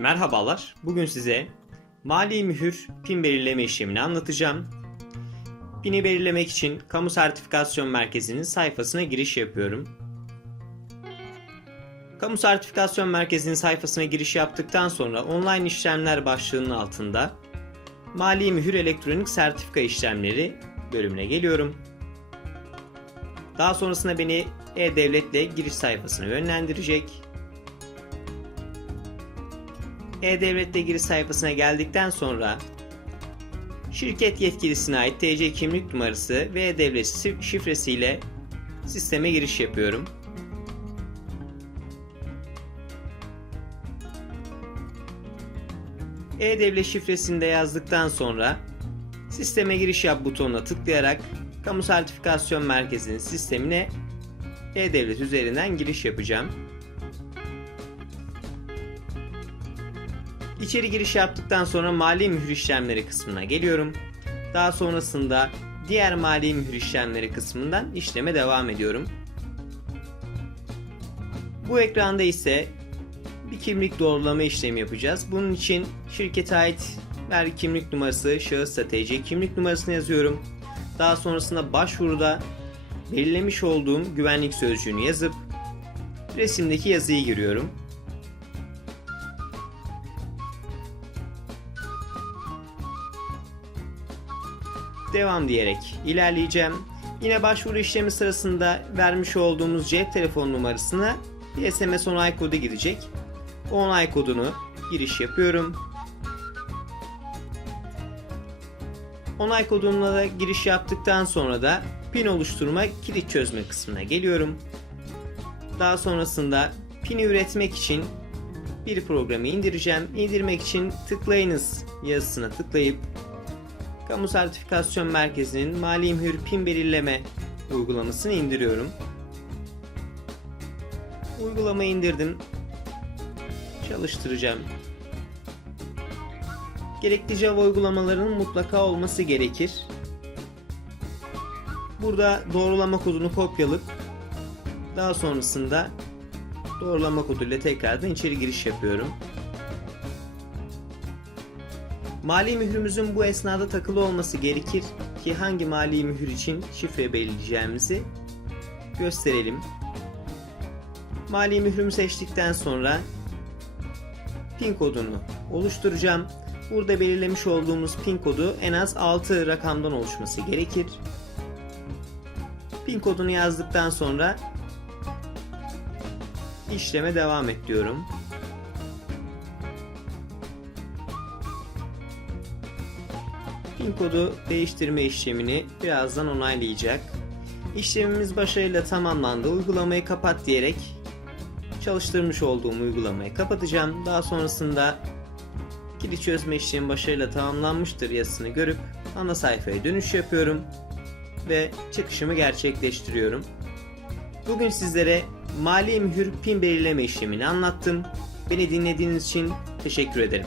Merhabalar. Bugün size mali mühür pin belirleme işlemini anlatacağım. Pini belirlemek için Kamu Sertifikasyon Merkezi'nin sayfasına giriş yapıyorum. Kamu Sertifikasyon Merkezi'nin sayfasına giriş yaptıktan sonra online işlemler başlığının altında Mali Mühür Elektronik Sertifika İşlemleri bölümüne geliyorum. Daha sonrasında beni e-Devlet'le giriş sayfasına yönlendirecek. E-Devlet'le giriş sayfasına geldikten sonra şirket yetkilisine ait TC kimlik numarası ve E-Devlet şif- şifresiyle sisteme giriş yapıyorum. E-Devlet şifresini de yazdıktan sonra sisteme giriş yap butonuna tıklayarak Kamu Sertifikasyon Merkezi'nin sistemine E-Devlet üzerinden giriş yapacağım. İçeri giriş yaptıktan sonra mali mühür işlemleri kısmına geliyorum. Daha sonrasında diğer mali mühür işlemleri kısmından işleme devam ediyorum. Bu ekranda ise bir kimlik doğrulama işlemi yapacağız. Bunun için şirkete ait vergi kimlik numarası, şahıs TC kimlik numarasını yazıyorum. Daha sonrasında başvuruda belirlemiş olduğum güvenlik sözcüğünü yazıp resimdeki yazıyı giriyorum. Devam diyerek ilerleyeceğim. Yine başvuru işlemi sırasında vermiş olduğumuz cep telefon numarasına bir SMS onay kodu gidecek. O onay kodunu giriş yapıyorum. Onay koduna da giriş yaptıktan sonra da pin oluşturma kilit çözme kısmına geliyorum. Daha sonrasında pini üretmek için bir programı indireceğim. İndirmek için tıklayınız yazısına tıklayıp Kamu Sertifikasyon Merkezi'nin Mali Mühür Pin Belirleme uygulamasını indiriyorum. Uygulamayı indirdim. Çalıştıracağım. Gerekli Java uygulamalarının mutlaka olması gerekir. Burada doğrulama kodunu kopyalayıp daha sonrasında doğrulama koduyla tekrardan içeri giriş yapıyorum. Mali mührümüzün bu esnada takılı olması gerekir ki hangi mali mühür için şifre belirleyeceğimizi gösterelim. Mali mührümü seçtikten sonra pin kodunu oluşturacağım. Burada belirlemiş olduğumuz pin kodu en az 6 rakamdan oluşması gerekir. Pin kodunu yazdıktan sonra işleme devam et diyorum. Pin kodu değiştirme işlemini birazdan onaylayacak. İşlemimiz başarıyla tamamlandı. Uygulamayı kapat diyerek çalıştırmış olduğum uygulamayı kapatacağım. Daha sonrasında kilit çözme işlemi başarıyla tamamlanmıştır yazısını görüp ana sayfaya dönüş yapıyorum ve çıkışımı gerçekleştiriyorum. Bugün sizlere mali mühür pin belirleme işlemini anlattım. Beni dinlediğiniz için teşekkür ederim.